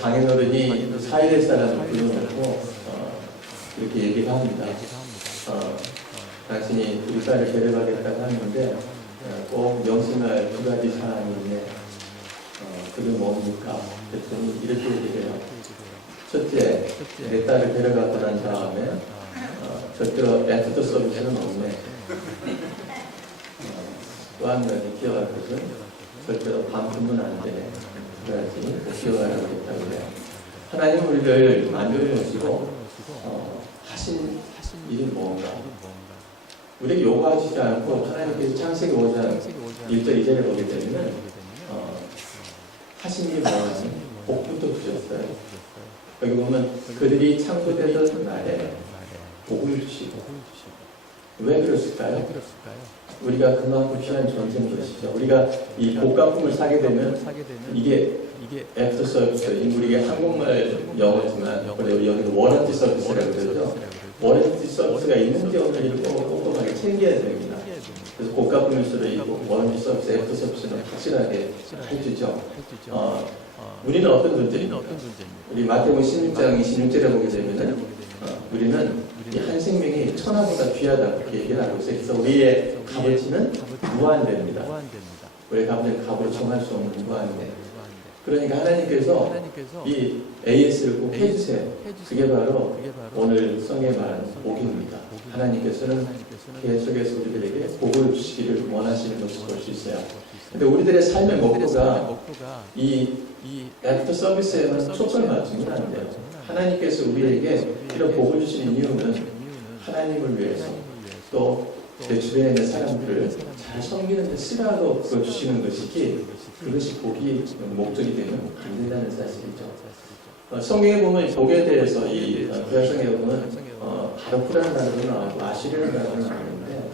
장인어른이 사이될 사람을 불러놓고 이렇게 얘기를 합니다. 당신이 우리 딸을 데려가겠다고 하는데 꼭 명심할 두 가지 사항이 있네. 그게 뭡니까? 그랬더니 이렇게 얘기를 해요. 첫째, 내 딸을 데려가고 난 다음에 절대로 애프터 서비스는 없네. 또 한 가지 기억할 것은 절대로 반품은 안 되네. 그래야지 기억하라고 했다고 해요. 하나님 우리를 만들어주시고 하신 일이 뭔가 우리에게 요구하시지 않고 하나님께서 창세기 5장 1절 2절에 보게 되면 하신 일이 뭐냐면 복부터 주셨어요. 여기 보면 그들이 창조되던 날에 복을 주시고 왜 그랬을까요? 우리가 그만큼 귀한 존재인 것이죠. 우리가 이 복가품을 사게 되면 이게 애프터 서비스, 우리가 한국말 영어지만 여기는 워런티 서비스라고 그러죠. 워런티 서비스가 있는지 없는지를 꼼꼼하게 챙겨야 됩니다. 그래서 고가품일수록 이 워런티 서비스, 애프터 서비스는 확실하게 해주죠. 우리는 어떤 존재입니까? 우리 마태복음 16장 26절에 보게 되면 우리는 이 한 생명이 천하보다 귀하다 그렇게 얘기를 하고 있어요. 그래서 우리의 값어치는 무한대입니다. 우리의 값어치는 값으로 정할 수 없는 무한대. 그러니까 하나님께서 이 AS를 꼭 해주세요. 그게 바로 오늘 성경에 말하는 복입니다. 하나님께서는 계속해서 우리들에게 복을 주시기를 원하시는 것을 볼 수 있어요. 근데 우리들의 삶의 목표가 이 애프터 서비스에만 초점을 맞추면 안 돼요. 하나님께서 우리에게 이런 복을 주시는 이유는 하나님을 위해서 또 내 주변에 있는 사람들을 잘 섬기는 데 쓰라고 그걸 주시는 것이지 그것이 복이 목적이 되면 안 된다는 사실이죠. 성경에 보면 복에 대해서 이 구약성경에 보면 바르크라는 단어도 나오고 아시르라는 단어도 나오는데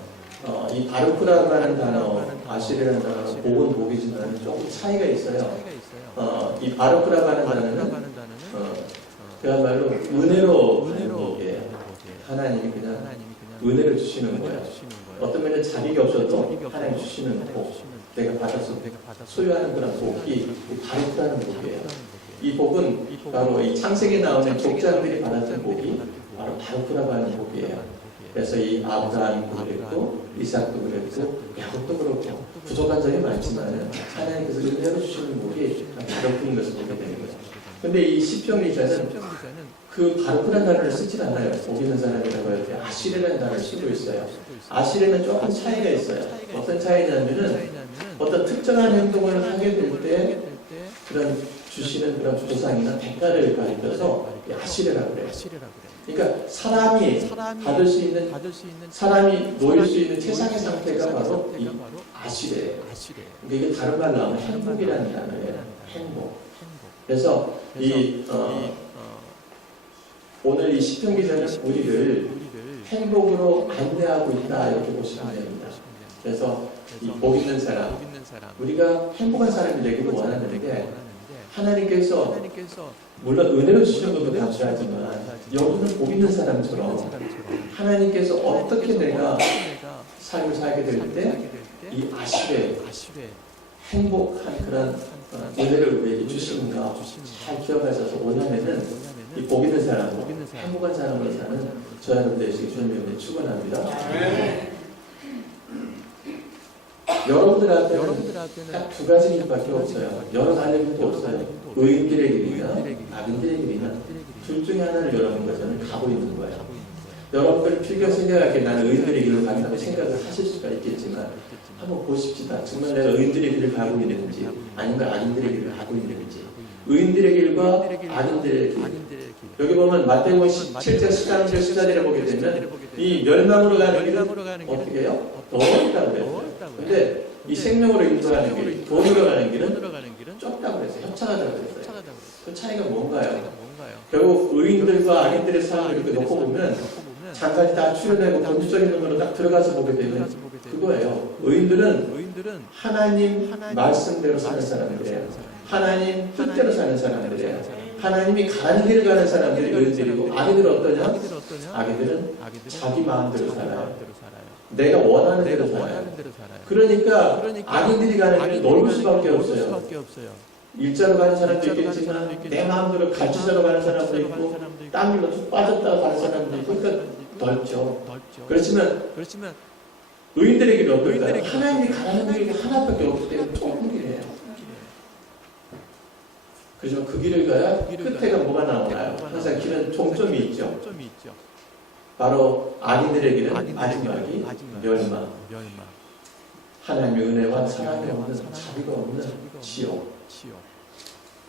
이 바르크라는 단어, 아시르라는 단어, 복은 복이지만 조금 차이가 있어요. 이 바르크라는 단어는 그야말로 은혜로 복이에요. 하나님이 그냥 은혜를 주시는 거예요. 어떤 면에 자격이 없어도 하나님 주시는 복, 내가 받아서 소유하는 그런 복이 바르크라는 복이에요. 이 복은 바로 이 창세기에 나오는 족장들이 받았던 복이 바로 바르크라고 하는 복이에요. 그래서 이 아브라함도 그랬고 이삭도 그랬고 야곱도 그렇고 부족한 점이 많지만 하나님께서 은혜로 주시는 복이 바르크인 것을 보게 되는 거죠. 근데 이 시편 기자는 그 바르크라는 단어를 쓰질 않아요. 복 있는 사람이라고 할 때 아시르라는 단어를 쓰고 있어요. 아시르는 조금 차이가 있어요. 어떤 차이냐면은 어떤 특정한 행동을 하게 될 때 그런 주시는 그런 보상이나 대가를 가리켜서 아시르라고 그래요. 그러니까 사람이 받을 수 있는, 사람이 놓일 수 있는 최상의 상태가 바로 이 아시르예요. 그러니까 이게 다른 말로 하면 행복이라는 단어예요. 행복. 그래서 오늘 이 시편 기자는 우리를 행복으로 안내하고 있다 이렇게 보시면 됩니다. 그래서 이 복 있는 사람, 우리가 행복한 사람이 되기를 원하는데 하나님께서 물론 은혜로 주시는 것도 감사하지만 여기는 복 있는 사람처럼 하나님께서 어떻게 내가 삶을 살게 될 때 이 아시레 행복한 그런 은혜를 우리에게 주시는가 잘 기억하셔서 오늘에는 이 복 있는 사람, 행복한 사람으로 사는 저 여러분들 되시기 주님의 축원합니다. 여러분들한테는 딱 두 가지 길밖에 없어요. 여러 가지 길도 없어요. 의인들의 길이나 악인들의 길이나 둘 중에 하나를 여러분께서는 가고 있는 거예요. 여러분들 필경 생각하기에 나는 의인들의 길을 간다고 생각을 하실 수가 있겠지만 한번 보십시다. 정말 내가 의인들의 길을 가고 있는지 아니면 악인들의 길을 가고 있는지. 의인들의 길과 악인들의 길. 여기 보면 마태복음 17장 13절 14절에 보게 되면 이 멸망으로 가는 길은 어떻게 해요? 넓다고 그랬어요. 근데 이 생명으로 인도하는 길, 돈으로 가는 길은 좁다고 그랬어요. 협착하다고 그랬어요. 그 차이가 뭔가요? 결국 의인들과 악인들의 상황을 이렇게 놓고 보면 잠깐 다 추려내고 본질적인 눈으로 딱 들어가서 보게 되면 그거예요. 의인들은 하나님 말씀대로 사는 사람들이에요. 하나님 뜻대로 사는 사람들이에요. 하나님이 가는 길을 가는 사람들이 의인들이고 악인들은 어떠냐? 악인들은 자기 마음대로 살아요. 내가 원하는 대로 살아요. 그러니까 악인들이 가는 길은 넓을 수밖에 없어요. 일자로 가는 사람도 있겠지만 내 마음대로 갈치자로 가는 사람도 있고 딴 길로 쭉 빠졌다가 가는 사람도 있고 그러니까 넓죠. 그렇지만 의인들의 길은 어떨까요? 하나님이 가라는 길이 하나밖에 없기 때문에 좁은 길이에요. 그래서 그 길을 가야 끝에가 뭐가 나오나요? 항상 길은 종점이 있죠. 바로 악인들의 길은 마지막이 멸망. 하나님의 은혜와 사랑이 없는 자비가 없는 지옥.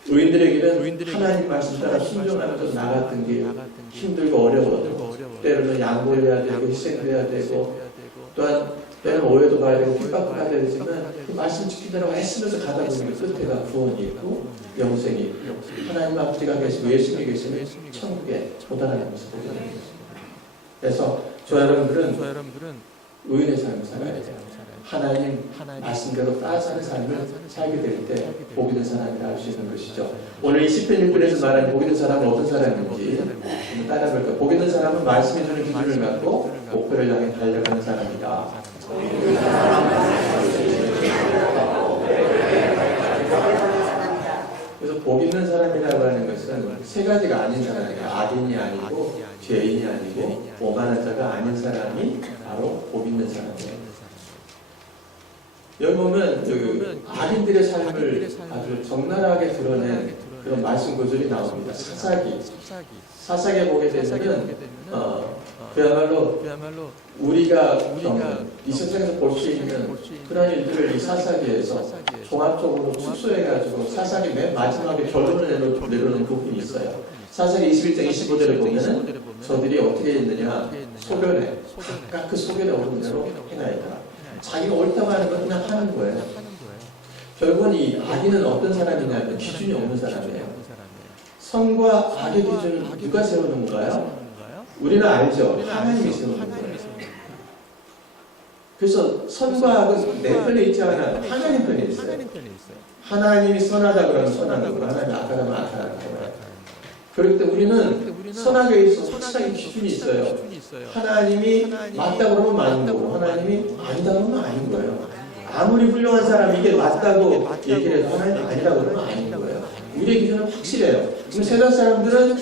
의인들의 길은 하나님 말씀 따라 순종하면서 나갔던 길, 힘들고 어려워도 때로는 양보를 해야 되고 희생을 해야 되고 또한 때로는 오해도 가야 되고 핍박도 가야 되지만 그 말씀 지키느라고 애쓰면서 가다 보면 끝에가 구원이 있고 영생이 있고 하나님 아버지가 계시고 예수님이 계시면 천국에 도달하는 것을 보게 되는 것입니다. 그래서 저와 여러분들은 의인의 삶을 살아야 돼요. 하나님 말씀대로 따라 사는 삶을 살게 될 때 복이 된 사람이라 할 수 있는 것이죠. 오늘 이 시편 1편에서 말하는 복이 된 사람은 어떤 사람인지 한번 따라볼까요? 복이 된 사람은 말씀이 주는 기준을 갖고 목표를 향해 달려가는 사람이다. 그래서 복 있는 사람이라고 하는 것은 세 가지가 아닌 사람이에요. 악인이 아니고 죄인이 아니고 오만한 자가 아닌 사람이 바로 복 있는 사람이에요. 여기 보면 그 악인들의 삶을 아주 적나라하게 드러낸 그런 말씀 구절이 나옵니다. 사사기에 보게 되면은 그야말로 우리가 이 세상에서 볼 수 있는 그런 일들을 이 사사기에서 종합적으로 축소해가지고 사사기 맨 마지막에 결론을 내려놓은 부분이 있어요. 사사기 21장 25절을 보면은 저들이 어떻게 했느냐 소변에 각각 그 소변에 오른 대로 행하였다. 자기가 옳다고 하는 건 그냥 하는 거예요. 결국은 이 악인은 어떤 사람이냐면 기준이 없는 사람이에요. 선과 악의 기준을 누가 세우는 건가요? 우리는 알죠. 하나님이 세우는 거예요. 그래서 선과 악은 내 편에 있지 않아요. 하나님 편에 있어요. 하나님이 선하다 그러면 선한 거고 하나님이 악하다면 악하다는 거예요. 그렇기 때문에 우리는 선악에 있어서 확실하게 기준이 있어요. 하나님이 맞다 그러면 맞는 거고 하나님이 아니다 그러면 아닌 거예요. 아무리 훌륭한 사람이 이게 맞다고 얘기를 해도 하나님이 아니라고 그러면 아닌 거예요. 우리의 기준은 확실해요. 그럼 세상 사람들은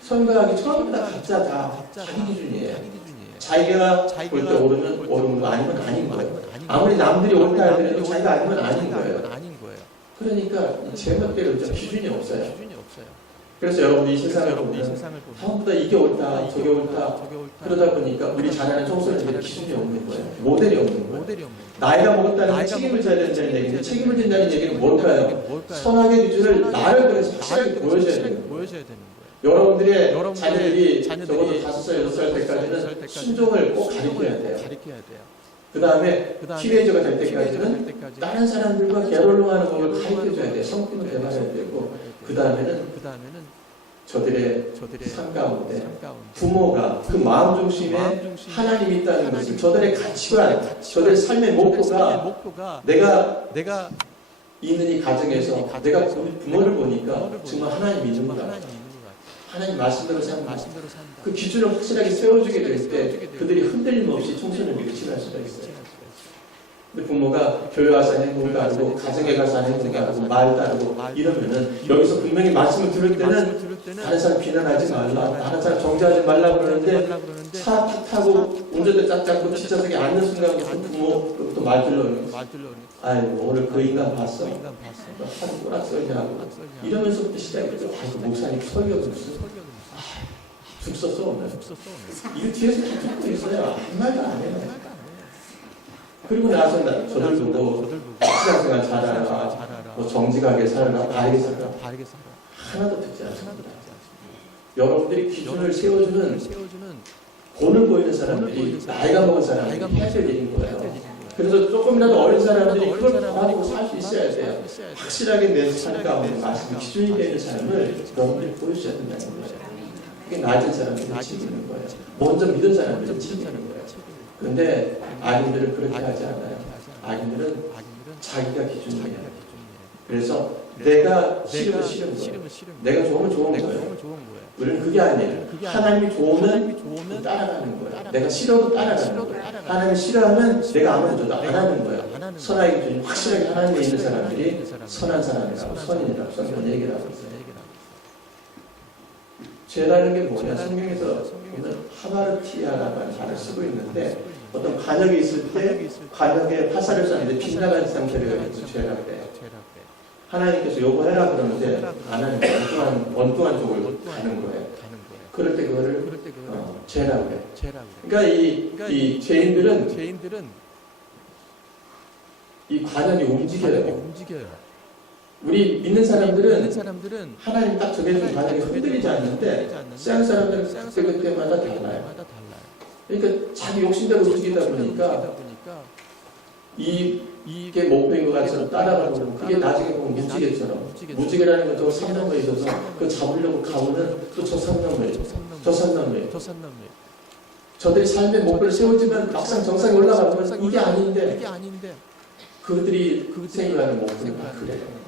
선과 악이 처음부터 각자 다 자기 기준이에요. 자기가 볼 때 옳으면 옳은 거 아니면 아닌 거예요. 아무리 남들이 옳다 하더라도 자기가 아니면 아닌 거예요. 그러니까 제멋대로 기준이 없어요. 그래서 여러분이 이 세상을 보면 전부 다 이게 옳다, 저게 옳다 그러다 보니까 우리 자녀는 청소년들이 기준이 없는 거예요. 모델이 없는 거예요. 나이가 먹었다는 책임을 져야 된다는 얘기인데 책임을 진다는 얘기는 뭘까요? 선악의 기준을 나를 통해서 확실하게 보여줘야 되는 거예요. 여러분들의 자녀들이 적어도 5살, 6살 때까지는 순종을 꼭 가르쳐야 돼요. 그 다음에 티네이저가 될 때까지는 다른 사람들과 게롤롱하는 법을 가르쳐줘야 돼요. 성품을 개발해야 되고 그 다음에는 저들의 삶 가운데 부모가 그 마음 중심에 하나님이 있다는 것을 저들의 가치관, 저들의 삶의 목표가 내가 있는 이 가정에서 내가 부모를 보니까 정말 하나님이 있는구나. 하나님 말씀대로 산다. 그 기준을 확실하게 세워주게 될 때 그들이 흔들림 없이 청소년들이 지날 수가 있어요. 근데 부모가 교회 와서 행동을 따르고 가정에 가서 행동을 따르고 말 따르고 이러면은 여기서 분명히 말씀을 들을 때는 다른 사람 비난하지 말라, 다른 사람 정죄하지 말라 그러는데 차 타고 운전대 딱 잡고 뒷좌석에 앉는 순간부터 부모로부터 말 들러오는 거예요. 아이고 오늘 그 인간 봤어? 하도 꼬락 썰냐고 이러면서부터 시작했죠. 아이고 목사님 설교도 죽 썼어 오늘. 이거 뒤에서 다 듣고 있어요. 한 말도 안 해요. 그리고 나서 저들 보고 신앙생활 잘하라, 뭐 정직하게 살아라, 바르게 살아라 하나도 듣지 않습니다. 여러분들이 기준을 세워주는 본을 보이는 사람들이 나이가 먹은 사람들이 해야 될 일인 거예요. 그래서 조금이라도 어린 사람들이 그걸 바라보고 살 수 있어야 돼요. 확실하게 내 삶 가운데 말씀이 기준이 되는 삶을 여러분들이 보여주셔야 된다는 거예요. 그게 낮은 사람들이 책임있는 거예요. 먼저 믿은 사람들이 책임있는 거예요. 그런데 악인들은 그렇게 하지 않아요. 악인들은 자기가 기준이에요. 그래서 내가 싫으면 싫은 거예요. 내가 좋으면 좋은 거예요. 우리는 그게 아니에요. 하나님이 좋으면 따라가는 거예요. 내가 싫어도 따라가는 거예요. 하나님을 싫어하면 내가 아무리 줘도 안 하는 거예요. 선악의 기준이 확실하게 하나님에 있는 사람들이 선한 사람이라고, 선인이라고 성경 얘기를 하고 있어요. 죄라는 게 뭐냐? 성경에서 보면 하마르티아라는 말을 쓰고 있는데 어떤 관역이 있을 때 관역에 화살을 쐈는데 빗나간 상태를 가지고 죄라고 그래요. 하나님께서 요거 해라 그러는데 안 하는 거예요. 원뚱한 쪽을 가는 거예요. 그럴 때 그거를 죄라고 해요. 그러니까 이 죄인들은 이 관역이 움직여요. 우리 믿는 사람들은 하나님 딱 정해준 관역에 흔들리지 않는데 세상 사람들은 그때마다 달라요. 그러니까 자기 욕심대로 움직이다 보니까 이게 목표인 것 같아서 따라가고 그러면 그게 나중에 보면 무지개처럼 무지개라는 건 저 산나무에 있어서 그거 잡으려고 가오는 또 저 산나무에 저들이 삶의 목표를 세우지만 막상 정상에 올라가면 이게 아닌데 그들이 생각하는 목표는 다 그래요.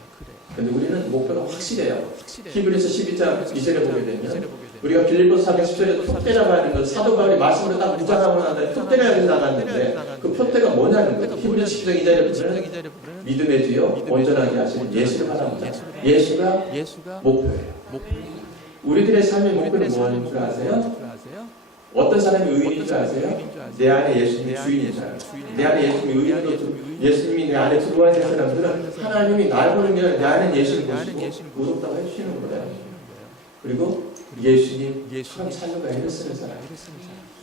근데 우리는 목표가 확실해요. 히브리서 12장 2절에 보게 되면 우리가 빌립보서 410절에 표 때려봐야 하는 건 사도 바울이 말씀으로 딱 무장하고 나서 표 때려야 된다는데 그 표대가 뭐냐는 거예요. 히브리서 12장 2절에 보면 믿음의 뒤요 온전하게 하시는 예수를 바랍니다. 예수가 목표예요. 우리들의 삶의 목표는 뭐인 줄 아세요? 어떤 사람이 의인인 줄 아세요? 내 안에 예수님이 주인인 줄 알아요. 내 안에 예수님이 의인으로 예수님이 내 안에 들어와 있는 사람들은 하나님이 날 보는 게 내 안에 예수님 보시고 의롭다고 해주시는 거예요. 그리고 예수님처럼 살려고 애를 쓰는 사람,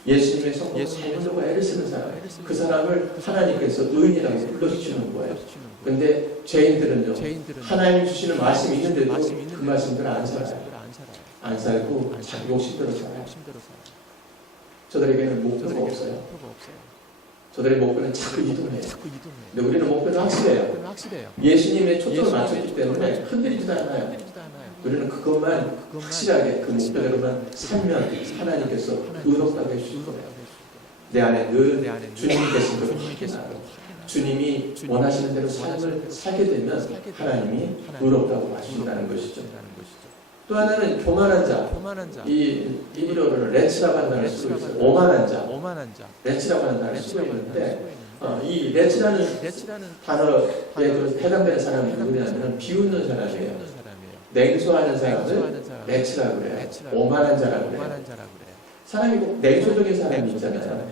예수님의 성품을 살려고 애를 쓰는 사람, 그 사람을 하나님께서 의인이라고 불러주시는 거예요. 근데 죄인들은요, 하나님 주시는 말씀이 있는데도 그 말씀들을 안 살아요. 안 살고 자기 욕심대로 살아요. 저들에게는 목표가 없어요. 저들의 목표는 자꾸 이동해요. 근데 우리는 목표는 확실해요. 예수님의 초점을 맞췄기 때문에 흔들리지도 않아요. 우리는 그것만 확실하게 그 목표대로만 살면 하나님께서 의롭다고 해주실 거예요. 내 안에 늘 주님이 계신 것을 확인하고 주님이 원하시는 대로 삶을 살게 되면 하나님이 의롭다고 하신다는 것이죠. 또 하나는 교만한 자, 이 히브리어로는 레츠라고 하는 단어를 쓰고 있어요. 오만한 자, 레츠라고 하는 단어를 쓰고 있는데 이 레츠라는 단어에 해당되는 사람이 누구냐면 비웃는 사람이에요. 냉소하는 사람을 레츠라고 그래요. 오만한 자라고 그래요. 사람이 꼭 냉소적인 사람이 있잖아요.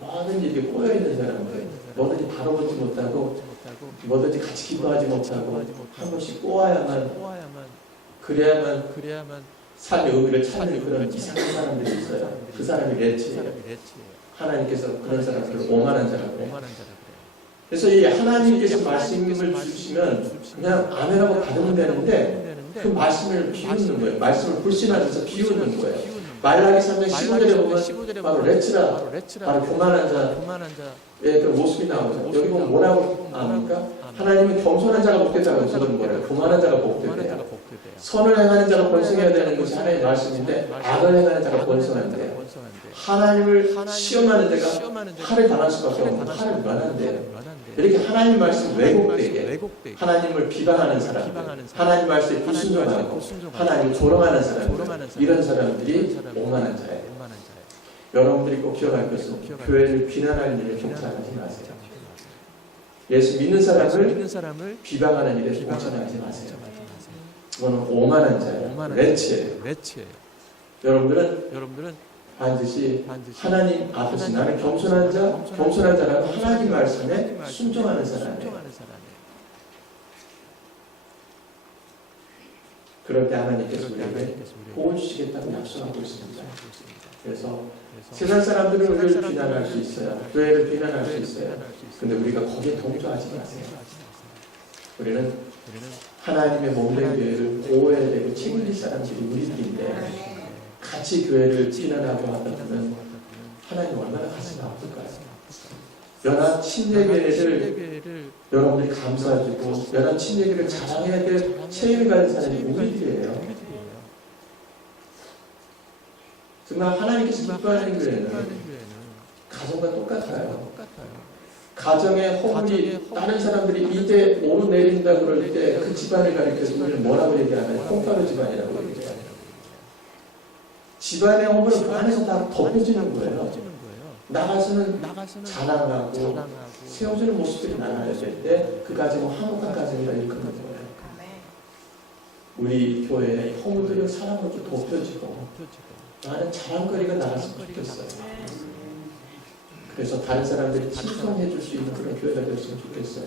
뭐든지 이렇게 꼬여있는 사람들, 뭐든지 다뤄보지 못하고 뭐든지 같이 기도하지 못하고 한 번씩 꼬아야만 그래야만 삶의 의미를 찾는 그런 이상한 사람들이 있어요. 그 사람이 레츠예요. 하나님께서 그런 사람들을 오만한 자라고 해요. 그래서 이 하나님께서 말씀을 주시면 그냥 아멘하고 받으면 되는데 그 말씀을 비웃는 거예요. 말씀을 불신하면서 비웃는 거예요. 말라기 3장 15절에 보면 바로 레츠라, 바로 교만한 자의 그 모습이 나오죠. 여기 보면 뭐라고 합니까? 하나님은 겸손한 자가 복되다고 적은 거예요. 교만한 자가 복되대요. 선을 행하는 자가 번성해야 되는 것이 하나님의 말씀인데 악을 행하는 자가 번성한대요. 하나님을 시험하는 자가 화를 당할 수밖에 없고 화를 면한대요. 이렇게 하나님 말씀 왜곡되게 하나님을 비방하는 사람, 하나님 말씀에 불순종하고 하나님을 조롱하는 사람, 이런 사람들이 오만한 자예요. 여러분들이 꼭 기억할 것은 교회를 비난하는 일에 종사하지 마세요. 예수 믿는 사람을 비방하는 일에 종사하지 마세요. 그거는 오만한 자예요. 레츠예요. 여러분들은 반드시 하나님 앞에서 나는 겸손한 자라고 하나님 말씀에 순종하는 사람이에요. 그럴 때 하나님께서 우리에게 복을 주시겠다고 약속하고 있습니다. 그래서 세상 사람들은 우리를 비난할 수 있어요. 교회를 비난할 수 있어요. 근데 우리가 거기에 동조하지 마세요. 우리는 하나님의 몸된 교회를 보호해야 되고 책임질 사람들이 우리들인데 같이 교회를 비난하고 한다면 하나님 얼마나 가슴이 아플까요? 연합 침례교회를 여러분들이 감사해주고 연합 침례교회를 자랑해야 될 책임을 가진 사람이 우리들이에요. 정말 하나님께서 기뻐하는 교회는 가정과 똑같아요. 가정의 허물이 다른 사람들이 이제 오르내린다 그럴 때 그 집안을 가리켜서 우리는 뭐라고 얘기하나요? 콩가루 집안이라고 얘기해요. 집안의 허물은 그 안에서 다 덮여지는 거예요. 나가서는 자랑하고 세워주는 모습들이 나눠야 될 때 그 가정은 화목한 가정이라 일컫는 거예요. 우리 교회에 허물들은 사랑으로 덮여지고 나는 자랑거리가 나갔으면 좋겠어요. 그래서 다른 사람들이 칭송해 줄 수 있는 그런 교회가 되었으면 좋겠어요.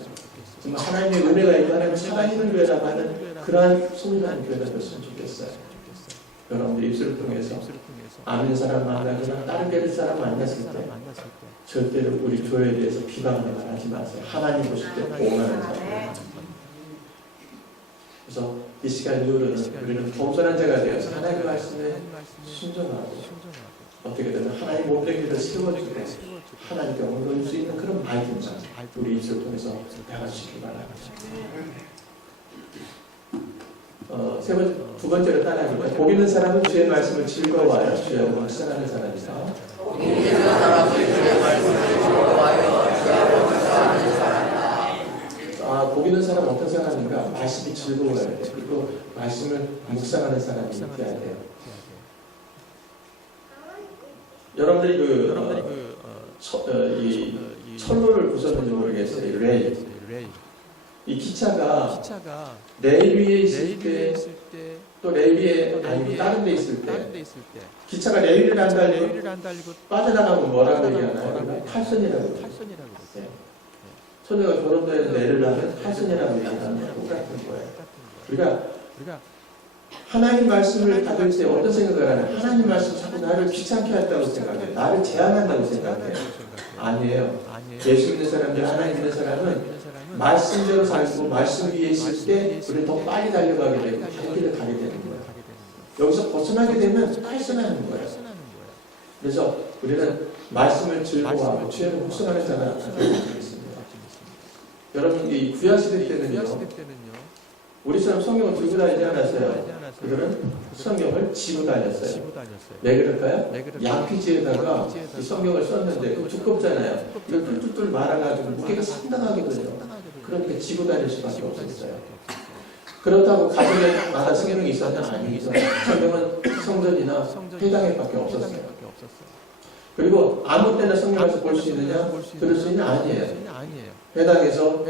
정말 하나님의 은혜가 있고 하나님의 살아있는 교회라고 하는 그러한 소리나는 교회가 되었으면 좋겠어요. 여러분들 입술을 통해서 아는 사람 만나거나 다른 교회 사람 만났을 때 절대로 우리 교회에 대해서 비방하는 말 하지 마세요. 하나님 보실 때 보호하는 사람. 그래서 이 시간 이후로는 우리는 겸손한 자가 되어서 하나님의 말씀에 순종하고 어떻게 되면 하나님 몸되기를 세워주고 하나님께 옮길 수 있는 그런 말씀을 우리 입술을 통해서 배워주시기 바랍니다. 두 번째로 따라합니다. 복 있는 사람은 주의 말씀을 즐거워하여 주의 영광을 묵상하는 사람이다. 복 있는 사람은 주의 말씀을 즐거워하여 주의 영광을 묵상하는 사람이다. 복 있는 사람은 어떤 사람인가? 말씀이 즐거워야 돼. 그리고 말씀을 묵상하는 사람이 돼야 돼요. 여러분들이 이 철로를 보셨는지 모르겠어요. 레일. 이 기차가 레일 위에 있을 때, 또 레일 위에 아니고 다른 데 있을 때, 기차가 레일을 안 달리고 빠져나가면 뭐라고 얘기하나요? 탈선이라고. 네. 처녀가 결혼된 레일을 하면 탈선이라고 얘기하는 거 똑같은 거예요. 우리가 하나님 말씀을 받을 때 어떤 생각을 하나요? 하나님 말씀 자꾸 나를 귀찮게 한다고 생각해요. 나를 제한한다고 생각해요. 아니에요. 예수 믿는 사람들, 하나님 믿는 사람은 말씀대로 살고 말씀 위에 있을 때 우리는 더 빨리 달려가게 되고 갈 길을 가게 되는 거예요. 여기서 벗어나게 되면 탈선하는 거예요. 그래서 우리는 말씀을 즐거워하고 주의 묵상하는 자가 되겠습니다. 여러분 이 구약시대 때는요. 우리처럼 성경을 들고 다니지 않았어요. 그들은 성경을 지고 다녔어요. 왜 그럴까요? 양피지에다가 이 성경을 썼는데 두껍잖아요. 이걸 뚫뚫뚫 말아가지고 무게가 상당하거든요. 그러니까 지고 다닐 수밖에 없었어요. 그렇다고 가정마다 성경이 있었냐? 아니죠. 성경은 성전이나 회당에밖에 없었어요. 그리고 아무 때나 성경에서 볼 수 있느냐? 들을 수 있느냐? 아니에요. 회당에서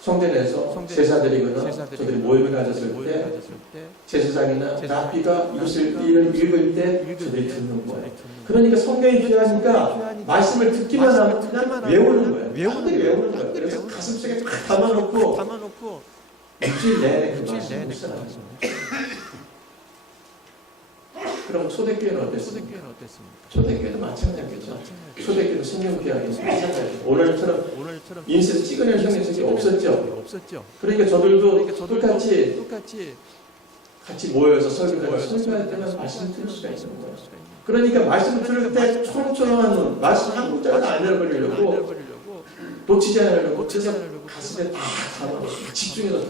성전에서 제사드리거나 저들이 모임을 가졌을 때 제사장이나 랍비가 이를 읽을 때 저들이 듣는 거예요. 그러니까 성경이 필요하니까 말씀을 듣기만 하면 그냥 외우는 거예요. 외우는 거예요. 그래서 가슴속에 다 담아놓고 일주일 내내 그 말씀을 묵상하는 거예요. 그럼 초대교회는 어땠습니까? 초대교회도 마찬가지죠. 초대교회도 성경개혁이 마찬가지죠. 오늘처럼 인쇄 찍어낸 성경책이 없었죠. 그러니까 저들도 똑같이 같이 모여서 설교할 때만 말씀을 들을 수가 있는 거예요. 그러니까 말씀을 들을 때 초롱초롱한 눈, 말씀 한 글자도 안 잃어버리려고 놓치지 않으려고 가슴에 다 담아서 집중해서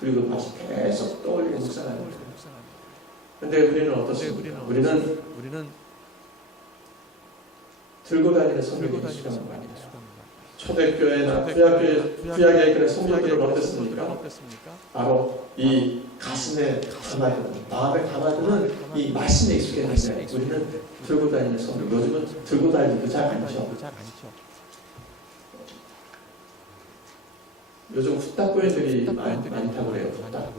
그리고 다시 계속 떠올리고 묵상하는 거예요. 근데 우리는 어떻습니까? 우리는 들고 다니는 성경이 수강한 거아니에요. 초대교회나 구약의 그런 성경들을 어땠습니까? 바로 이 가슴에 담아두는, 마음에 담아두는 이 말씀에 익숙해졌어요. 우리는 들고 다니는 성경, 요즘은 들고 다니기도 잘 않죠. 요즘 후딱교회들이 많다고 그래요. 후딱.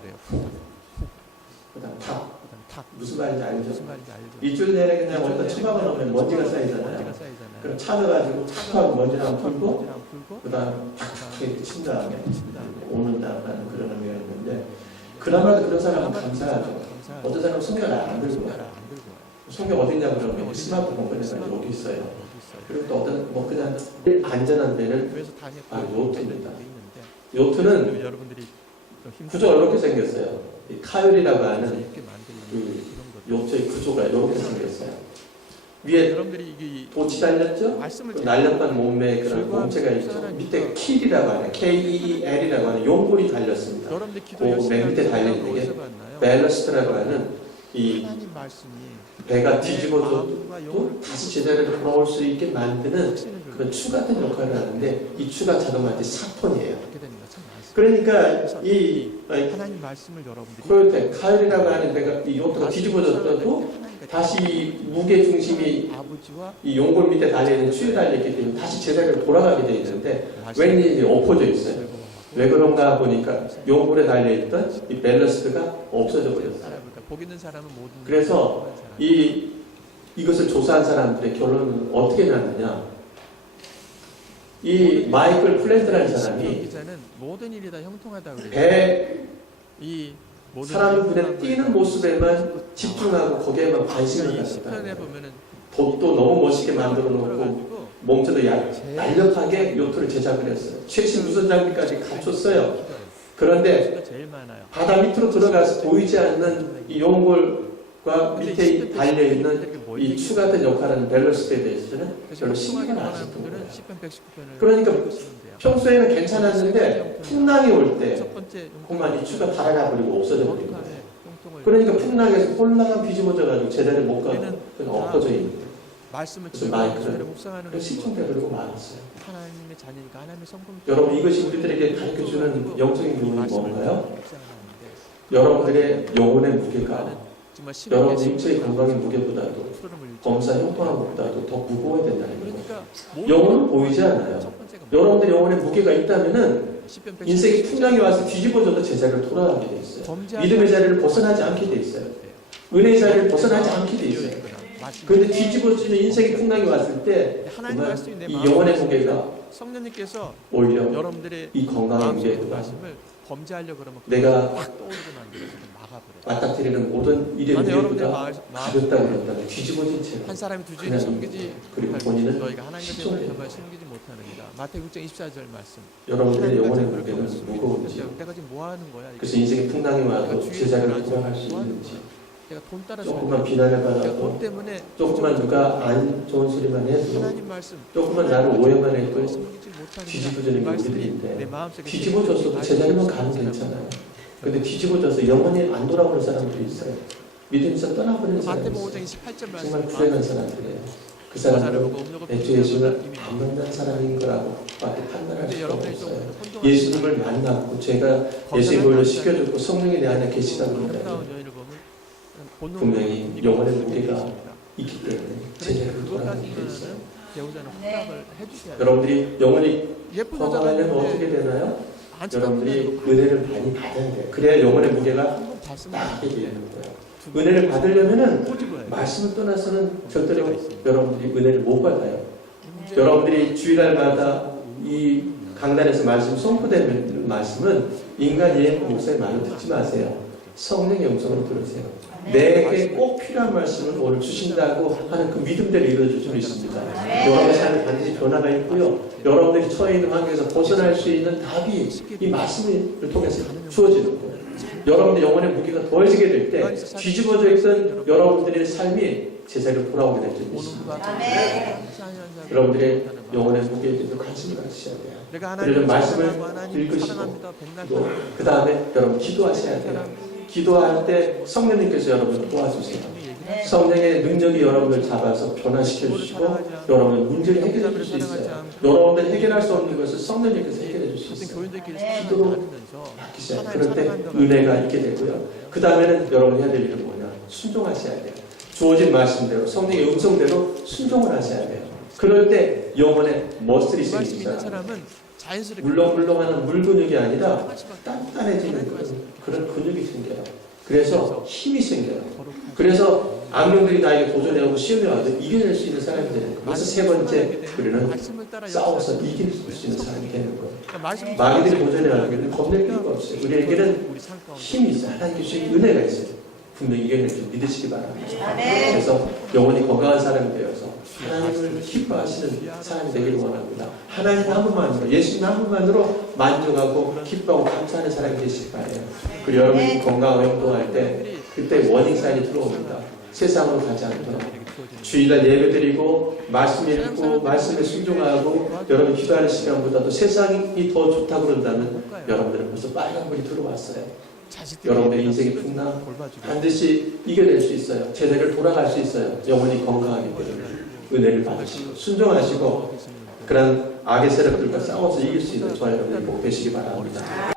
그다음 탁. 무슨 말인지 알죠? 일주일 내내 그냥 어디다 처박아 놓으면 먼지가 쌓이잖아요. 그럼 찾아가지고 탁하고 먼지 한번 풀고 그 다음 탁하게 친 다음에 오는다는 그런 의미가 있는데 그나마도 그런 사람은 감사하죠. 어떤 사람은 성경을 안 들고 와요. 성경 어딨냐 그러면 스마트폰 꺼내서 여기 있어요. 그리고 또 어떤 그냥 안전한 데는 요트입니다. 요트는 구조가 이렇게 생겼어요. 이 카율이라고 하는 그 요트의 구조가 이렇게 생겼어요. 위에 도치 달렸죠? 그 날렸던 몸매의 그런 몸체가 있죠. 밑에 킬이라고 하는 KEEL이라고 하는 용골이 달렸습니다. 그 맨 밑에 달린 게 밸러스트라고 하는 이 배가 뒤집어도 다시 제자리로 돌아올 수 있게 만드는 그런 추 같은 역할을 하는데 이 추가 자동화된 사폰이에요. 그러니까 이 하나님 말씀을 여러분들이 코요테 카열이라고 하는 데가 이 요트가 뒤집어졌다고 다시 무게 중심이 아버지와 이 용골 밑에 달려있는 추에 달려있기 때문에 다시 제자리로 돌아가게 돼 있는데 왠지 엎어져 있어요. 왜 그런가 보니까 용골에 달려있던 이 밸러스트가 없어져 버렸어요. 복 있는 사람은 모든 그래서 이것을 조사한 사람들의 결론은 어떻게 났느냐? 이 마이클 플랜트라는 사람이 기자는 모든 일이 다 형통하다고 그래요. 배 이 사람의 눈에 띄는 모습에만 집중하고 거기에만 관심을 이 갖는다. 시편에 보면은 돛도 너무 멋있게 만들어 놓고 몸체도 날렵하게 요트를 제작을 했어요. 최신 무선 장비까지 갖췄어요. 그런데 제일 많아요. 바다 밑으로 들어가서 보이지 않는 이 용골과 밑에 달려있는 이 추 같은 역할하는 밸런스에 대해서는 별로 신경을 안 썼던 거예요. 그러니까 평소에는 괜찮았는데 풍랑이 올 때 그만 이 추가 달아나 버리고 없어져 버린 거예요. 그러니까 풍랑에서 홀라가 뒤집어져가지고 제자리를 못 가고 그냥 엎어져 있는 거예요. 그래서 마이크는 그 시청자들고 말았어요. 하나님의 자녀니까 하나님의 성품. 여러분 이것이 우리들에게 가르쳐주는 영적인 교훈이 뭔가요? 여러분들의 영혼의 무게가 여러분 육체의 건강의 무게보다도 범사 형통한 것보다도 더 무거워야 된다는 거예요. 영혼은 보이지 않아요. 여러분들 영혼의 무게가 있다면은 인생이 풍랑이 와서 뒤집어져도 제자리를 돌아가게 돼 있어요. 믿음의 자리를 벗어나지 않게 돼 있어요. 은혜의 자리를 벗어나지 않게 돼 있어요. 그런데 뒤집어지는 인생의 풍랑이 왔을 때 이 영혼의 무게가 성령님께서 오히려 여러분들의 이 건강의 무게보다 말씀을 범죄하려 그러면 내가 확 떠오르게 만들어서 맞닥뜨리는 모든 일의 무게보다 가볍다고 그랬다면 뒤집어진 채로 한 사람이 두 주일 섬기지 그리고 본인은 너희가 하나님의 tem을 정말 섬기지 못하느니라. 마태복음 6장 24절 말씀. 여러분들의 영혼의 무게는 무거운지 내가 지금 뭐 하는 거야? 그래서 인생의 풍랑이 와도 제자리로 돌아갈 수 있는지 내가 돈 따라서 조금만 비난을 받아도 조금만 누가 안 좋은 소리만 해도 조금만 나를 오해만 해도 뒤집어지는 게 우리들인데 뒤집어졌어도 제자리만 가면 괜찮아요. 근데 뒤집어져서 영원히 안 돌아오는 사람들이 있어요. 믿음에서 떠나버리는 사람이 있어요. 정말 불행한 사람들이에요. 그 사람들은 애초에 예수를 안 만난 사람인 거라고 밖에 판단할 수가 없어요. 예수님을 만났고 제가 예수의 보혈로 씻겨줬고 성령이 내 안에 계시다고 그러니까 분명히 영혼의 무게가 있기 때문에 제자리로 돌아가게 돼 있어요. 여러분들이 영혼이 건강하려면 어떻게 되나요? 여러분들이 은혜를 많이 받아야 돼요. 그래야 영혼의 무게가 나게 되는 거예요. 은혜를 받으려면은 말씀을 떠나서는 절대로 여러분들이 은혜를 못 받아요. 여러분들이 주일날마다 이 강단에서 말씀 선포되는 말씀은 인간 예행 목사의 말을 듣지 마세요. 성령의 음성을 들으세요. 내게 꼭 필요한 말씀을 오늘 주신다고 하는 그 믿음대로 이루어질 수 있습니다. 여러분의 삶에 반드시 변화가 있고요. 여러분들이 처해 있는 환경에서 벗어날 수 있는 답이 이 말씀을 통해서 주어지는 거예요. 여러분들 영혼의 무게가 더해지게 될 때 뒤집어져 있던 여러분들의 삶이 제자리로 돌아오게 될 줄 믿습니다. 여러분들의 영혼의 무게에 대해서 관심을 가지셔야 돼요. 그래서 말씀을 읽으시고 그 다음에 여러분 기도하셔야 돼요. 기도할 때 성령님께서 여러분을 도와주세요. 성령의 능력이 여러분을 잡아서 변화시켜 주시고 여러분의 문제를 해결해 줄 수 있어요. 여러분들 해결할 수 없는 것을 성령님께서 해결해 줄 수 있어요. 기도로 맡기셔야 돼요. 그럴 때 은혜가 있게 되고요. 그 다음에는 여러분이 해야 될 일은 뭐냐? 순종하셔야 돼요. 주어진 말씀대로 성령의 음성대로 순종을 하셔야 돼요. 그럴 때 영혼에 머슬이 생깁니다. 물렁물렁하는 물근육이 아니라 단단해지는 그런 근육이 생겨요. 그래서 힘이 생겨요. 그래서 악령들이 나에게 도전해오고 시험에 와도 이겨낼 수 있는 사람이 되는 거예요. 그래서 세 번째 우리는 싸워서 이길 수 있는 사람이 되는 거예요. 마귀들이 도전해와도 겁낼 필요가 없어요. 우리에게는 힘이 있어요. 하나님의 주신 은혜가 있어요. 분명히 이겨낼 줄 믿으시기 바랍니다. 그래서 영혼이 건강한 사람이 되어서 하나님을 기뻐하시는 사람이 되기를 원합니다. 하나님 한 분만으로, 예수님 한 분만으로 만족하고 기뻐하고 감사하는 사람이 되시기 바라요. 그리고 여러분이 건강하고 행동할 때 그때 워닝 사인이 들어옵니다. 세상으로 가지 않도록 주일날 예배드리고 말씀 읽고 말씀에 순종하고 여러분 기도하는 시간보다도 세상이 더 좋다고 그런다면 여러분들은 벌써 빨간불이 들어왔어요. 여러분의 인생의 풍랑 반드시 이겨낼 수 있어요. 제대로 돌아갈 수 있어요. 영혼이 건강하기 때문에 은혜를 받으시고 순종하시고 그런 악의 세력들과 싸워서 이길 수 있는 저와 여러분이 꼭 되시기 바랍니다.